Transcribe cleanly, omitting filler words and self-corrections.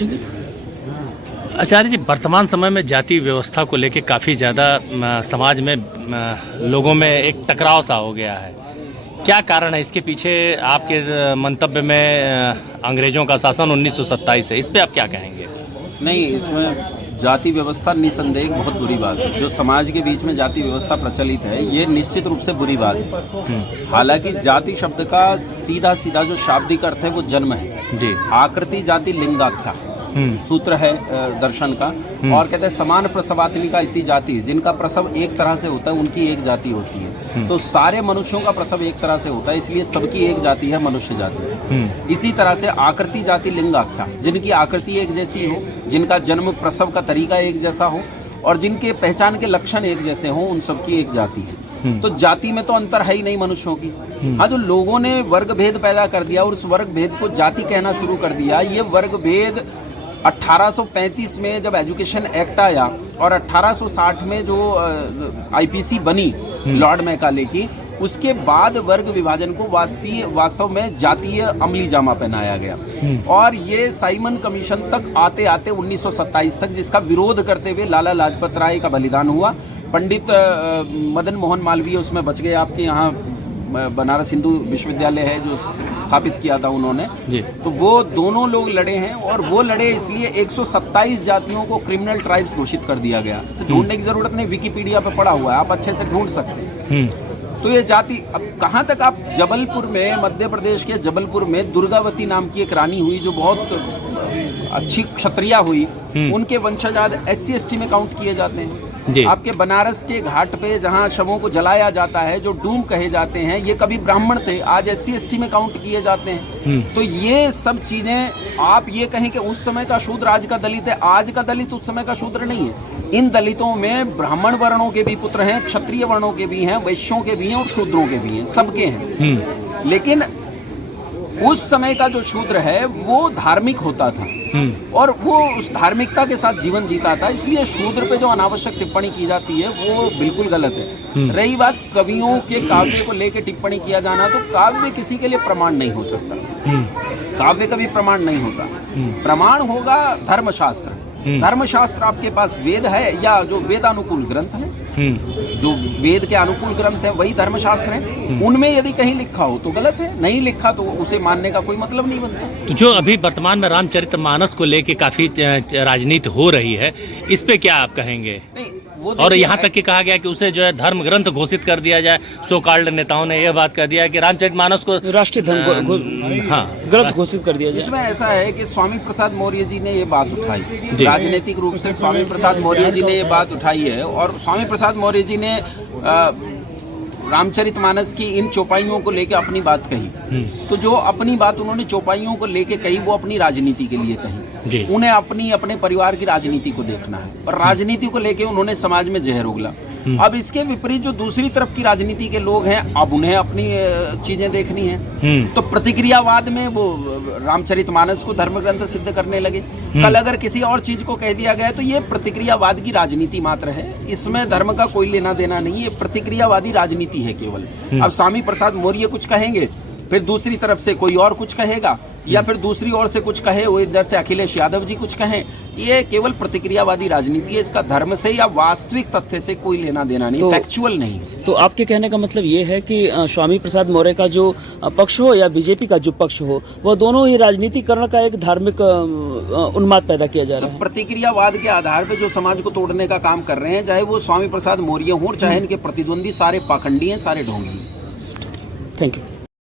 आचार्य जी, वर्तमान समय में जाति व्यवस्था को लेकर काफ़ी ज़्यादा समाज में लोगों में एक टकराव सा हो गया है। क्या कारण है इसके पीछे? आपके मंतव्य में अंग्रेजों का शासन 1927 है, इस पे आप क्या कहेंगे? नहीं, इसमें जाति व्यवस्था निसंदेह बहुत बुरी बात है। जो समाज के बीच में जाति व्यवस्था प्रचलित है, ये निश्चित रूप से बुरी बात है। हालांकि जाति शब्द का सीधा सीधा जो शाब्दिक अर्थ है वो जन्म है जी। आकृति जाति लिंगाख्या सूत्र है दर्शन का, और कहते हैं समान प्रसवातिनी का इति जाति, जिनका प्रसव एक तरह से होता है उनकी एक जाति होती है। तो सारे मनुष्यों का प्रसव एक तरह से होता है, इसलिए सबकी एक जाति है, मनुष्य जाति। इसी तरह से आकृति जाति लिंगाख्या, जिनकी आकृति एक जैसी हो, जिनका जन्म प्रसव का तरीका एक जैसा हो और जिनके पहचान के लक्षण एक जैसे हो, उन सबकी एक जाति है। तो जाति में तो अंतर है ही नहीं मनुष्यों की। हाँ, जो लोगों ने वर्ग भेद पैदा कर दिया और उस वर्ग भेद को जाति कहना शुरू कर दिया, ये वर्ग भेद 1835 में जब एजुकेशन एक्ट आया और 1860 में जो आईपीसी बनी लॉर्ड मैकाले की, उसके बाद वर्ग विभाजन को वास्तव में जातीय अमली जामा पहनाया गया। और ये साइमन कमीशन तक आते आते 1927 तक, जिसका विरोध करते हुए लाला लाजपत राय का बलिदान हुआ। पंडित मदन मोहन मालवीय उसमें बच गए। आपके यहाँ बनारस हिंदू विश्वविद्यालय है जो स्थापित किया था उन्होंने, तो वो दोनों लोग लड़े हैं, और वो लड़े इसलिए 127 जातियों को क्रिमिनल ट्राइब्स घोषित कर दिया गया। इसे ढूंढने की जरूरत नहीं, विकिपीडिया पे पड़ा हुआ है, आप अच्छे से ढूंढ सकते हैं। तो ये जाति, अब कहाँ तक आप जबलपुर में, मध्य प्रदेश के जबलपुर में दुर्गावती नाम की एक रानी हुई जो बहुत अच्छी क्षत्रिया हुई, उनके वंशज आज SC ST में काउंट किए जाते हैं। आपके बनारस के घाट पे जहाँ शवों को जलाया जाता है, जो डूम कहे जाते हैं, ये कभी ब्राह्मण थे, आज SC ST में काउंट किए जाते हैं। तो ये सब चीजें, आप ये कहें कि उस समय का शूद्र आज का दलित है, आज का दलित उस समय का शूद्र नहीं है। इन दलितों में ब्राह्मण वर्णों के भी पुत्र हैं, क्षत्रिय वर्णों के भी हैं, वैश्यों के भी हैं और शूद्रों के भी हैं, सबके हैं। लेकिन उस समय का जो शूद्र है वो धार्मिक होता था और वो उस धार्मिकता के साथ जीवन जीता था, इसलिए शूद्र पे जो अनावश्यक टिप्पणी की जाती है वो बिल्कुल गलत है। रही बात कवियों के काव्य को लेकर टिप्पणी किया जाना, तो काव्य किसी के लिए प्रमाण नहीं हो सकता। काव्य का भी प्रमाण नहीं होता। प्रमाण होगा धर्मशास्त्र। धर्मशास्त्र आपके पास वेद है, या जो वेदानुकूल ग्रंथ है, जो वेद के अनुकूल ग्रंथ है वही धर्मशास्त्र है। उनमें यदि कहीं लिखा हो तो गलत है, नहीं लिखा तो उसे मानने का कोई मतलब नहीं बनता। तो जो अभी वर्तमान में रामचरितमानस को लेके काफी राजनीति हो रही है, इस पे क्या आप कहेंगे? और यहाँ तक कि कहा गया कि उसे जो है धर्म ग्रंथ घोषित कर दिया जाए। सो कॉल्ड नेताओं ने यह बात कर दिया कि रामचरितमानस को राष्ट्रीय धर्म ग्रंथ घोषित कर दिया जाए। इसमें ऐसा है कि स्वामी प्रसाद मौर्य जी ने ये बात उठाई, राजनीतिक रूप से स्वामी प्रसाद मौर्य जी ने ये बात उठाई है, और स्वामी प्रसाद मौर्य जी ने रामचरितमानस की इन चौपाइयों को लेकर अपनी बात कही। तो जो अपनी बात उन्होंने चौपाइयों को लेकर कही, वो अपनी राजनीति के लिए कही। उन्हें अपने परिवार की राजनीति को देखना है, और राजनीति को लेकर उन्होंने समाज में जहर उगला। अब इसके विपरीत जो दूसरी तरफ की राजनीति के लोग हैं, अब उन्हें अपनी चीजें देखनी है, तो प्रतिक्रियावाद में वो रामचरितमानस को धर्म ग्रंथ सिद्ध करने लगे। कल अगर किसी और चीज को कह दिया गया तो ये प्रतिक्रियावाद की राजनीति मात्र है, इसमें धर्म का कोई लेना देना नहीं, ये प्रतिक्रियावादी राजनीति है केवल। अब स्वामी प्रसाद मौर्य कुछ कहेंगे, फिर दूसरी तरफ से कोई और कुछ कहेगा, या फिर दूसरी ओर से कुछ कहे, वो इधर से अखिलेश यादव जी कुछ कहें, ये केवल प्रतिक्रियावादी राजनीति है। इसका धर्म से या वास्तविक तथ्य से कोई लेना देना नहीं, फैक्चुअल नहीं। तो आपके कहने का मतलब ये है कि स्वामी प्रसाद मौर्य का जो पक्ष हो या बीजेपी का जो पक्ष हो, वह दोनों ही राजनीतिकरण का एक धार्मिक उन्माद पैदा किया जा रहा है। प्रतिक्रियावाद के आधार पर जो समाज को तोड़ने का काम कर रहे हैं, चाहे वो स्वामी प्रसाद मौर्य हो, चाहे इनके प्रतिद्वंदी सारे पाखंडी हैं, सारे ढोंगी हैं। Thank you.